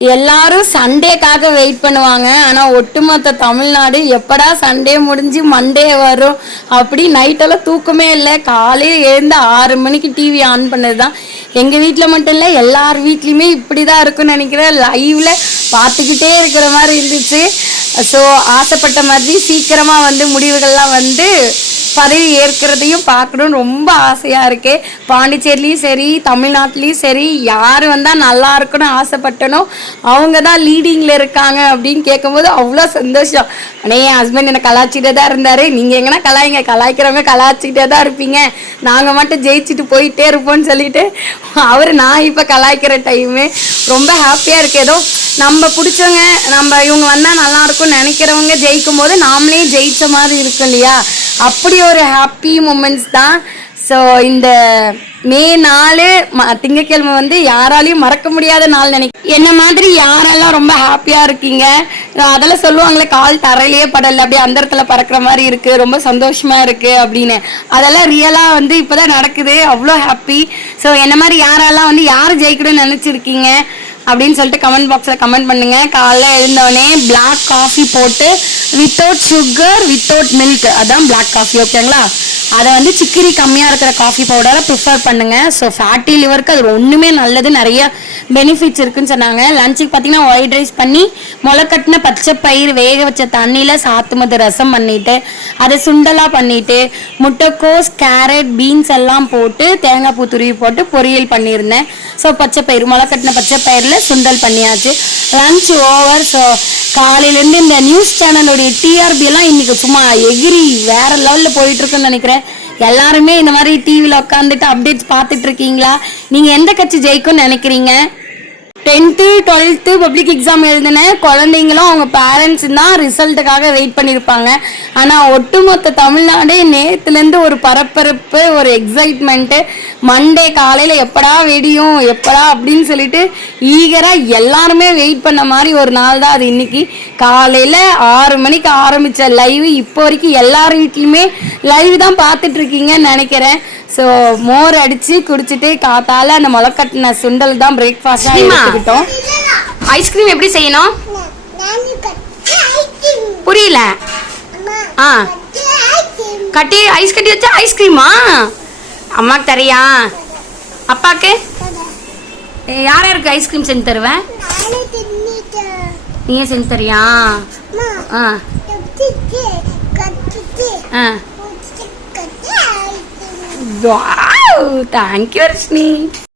எல்லாரும் சண்டேக்காக வெயிட் பண்ணுவாங்க. ஆனால் ஒட்டுமொத்த தமிழ்நாடு எப்படா சண்டே முடிஞ்சு மண்டே வரும் அப்படி நைட்டெல்லாம் தூக்கமே இல்லை. காலையில் எழுந்து 6 மணிக்கு டிவி ஆன் பண்ணது தான். எங்கள் வீட்டில் மட்டும் இல்லை, எல்லார் வீட்லேயுமே இப்படி தான் இருக்குன்னு நினைக்கிறேன். லைவில் பார்த்துக்கிட்டே இருக்கிற மாதிரி இருந்துச்சு. ஸோ ஆசைப்பட்ட மாதிரி சீக்கிரமாக முடிவுகள்லாம் பதவி ஏற்கிறதையும் பார்க்கணுன்னு ரொம்ப ஆசையாக இருக்கு. பாண்டிச்சேரிலையும் சரி, தமிழ்நாட்டிலையும் சரி, யார் வந்தால் நல்லா இருக்குன்னு ஆசைப்பட்டனோ அவங்க தான் லீடிங்கில் இருக்காங்க அப்படின்னு கேட்கும்போது அவ்வளோ சந்தோஷம். ஆனால் என் ஹஸ்பண்ட் என்னை கலாய்ச்சிட்டே தான் இருந்தார். நீங்கள் எங்கன்னா கலாய்க்கிறவங்க கலாய்ச்சிக்கிட்டே தான் இருப்பீங்க, நாங்கள் மட்டும் ஜெயிச்சுட்டு போயிட்டே இருப்போம்னு சொல்லிட்டு நான் இப்போ கலாய்க்கிற டைமு ரொம்ப ஹாப்பியாக இருக்கு. ஏதோ நம்ம பிடிச்சவங்க, இவங்க வந்தால் நல்லாயிருக்கும்னு நினைக்கிறவங்க ஜெயிக்கும் போது நாமளே ஜெயித்த மாதிரி இருக்கும் இல்லையா? அப்படி ஒரு ஹாப்பி மூமெண்ட்ஸ் தான். ஸோ இந்த மே 4 திங்கட்கிழமை யாராலையும் மறக்க முடியாத நாள் என்ன மாதிரி யாரெல்லாம் ரொம்ப ஹாப்பியாக இருக்கீங்க? அதெல்லாம் சொல்லுவாங்களே, கால் தரையிலேயே படலை, அப்படியே அந்த இடத்துல பறக்கிற மாதிரி இருக்குது, ரொம்ப சந்தோஷமாக இருக்குது அப்படின்னு. அதெல்லாம் ரியலாக இப்போ தான் நடக்குது. அவ்வளோ ஹாப்பி. ஸோ என்ன மாதிரி யாரெல்லாம் யார் ஜெயிக்கணும்னு நினச்சிருக்கீங்க அப்படின்னு சொல்லிட்டு கமெண்ட் பாக்ஸில் கமெண்ட் பண்ணுங்கள். காலைல எழுந்தவொடனே பிளாக் காஃபி போட்டு வித்தவுட் சுகர் வித்தவுட் மில்க், அதான் பிளாக் காஃபி, ஓகேங்களா? அதை சிக்கரி கம்மியாக இருக்கிற காஃபி பவுடரை ப்ரிஃபர் பண்ணுங்கள். ஸோ ஃபேட்டி லிவருக்கு அது ஒன்றுமே நல்லது, நிறைய பெனிஃபிட்ஸ் இருக்குன்னு சொன்னாங்க. லஞ்சுக்கு பார்த்தீங்கன்னா ஒயிட் ரைஸ் பண்ணி முளைக்கட்டின பச்சை பயிர் வேக வச்ச தண்ணியில் சாத்துமது ரசம் பண்ணிவிட்டு அதை சுண்டலாக பண்ணிவிட்டு முட்டைக்கோஸ் கேரட் பீன்ஸ் எல்லாம் போட்டு தேங்காய் பூ துருவி போட்டு பொரியல் பண்ணியிருந்தேன். ஸோ பச்சை பயிர் முளைக்கட்டின பச்சை பயிரில் சுண்டல் பண்ணியாச்சு. Lunch over. ஸோ காலையிலேருந்து இந்த நியூஸ் சேனலோடைய டிஆர்பி எல்லாம் இன்றைக்கி சும்மா எகிரி வேறு லெவலில் போயிட்டுருக்குன்னு நினைக்கிறேன். எல்லாருமே இந்த மாதிரி டிவியில் உட்காந்துட்டு அப்டேட்ஸ் பார்த்துட்டு இருக்கீங்களா? நீங்கள் எந்த கட்சி ஜெயிக்கும்னு நினைக்கிறீங்க? 10th 12th பப்ளிக் எக்ஸாம் எழுதின குழந்தைங்களும் அவங்க பேரண்ட்ஸ் தான் ரிசல்ட்டுக்காக வெயிட் பண்ணியிருப்பாங்க. ஆனால் ஒட்டுமொத்த தமிழ்நாடே நேற்றுலேருந்து ஒரு பரபரப்பு, ஒரு எக்ஸைட்மெண்ட்டு. மண்டே காலையில் எப்படா வெடியும் எப்படா அப்படின்னு சொல்லிட்டு ஈகராக எல்லாருமே வெயிட் பண்ண மாதிரி ஒரு நாள் தான் அது. இன்னைக்கு காலையில் 6 மணிக்கு ஆரம்பித்த லைவ் இப்போ வரைக்கும் எல்லார் வீட்லையுமே லைவ் தான் பார்த்துட்ருக்கீங்கன்னு நினைக்கிறேன். ஸோ மோர் அடித்து குடிச்சிட்டு காத்தால அந்த முளைக்கட்டின சுண்டல் தான் பிரேக்ஃபாஸ்டாக எடுத்துக்கிட்டோம். ஐஸ்கிரீம் எப்படி செய்யணும் புரியல? கட்டி ஐஸ் கட்டி வச்சா ஐஸ்கிரீமா? அம்மாக்கு தரியா? அப்பாக்கு? யார் யாருக்கு ஐஸ்கிரீம் செஞ்சு தருவேன்? நீயே செஞ்சு தரியா? Wow, thank you, Arshni.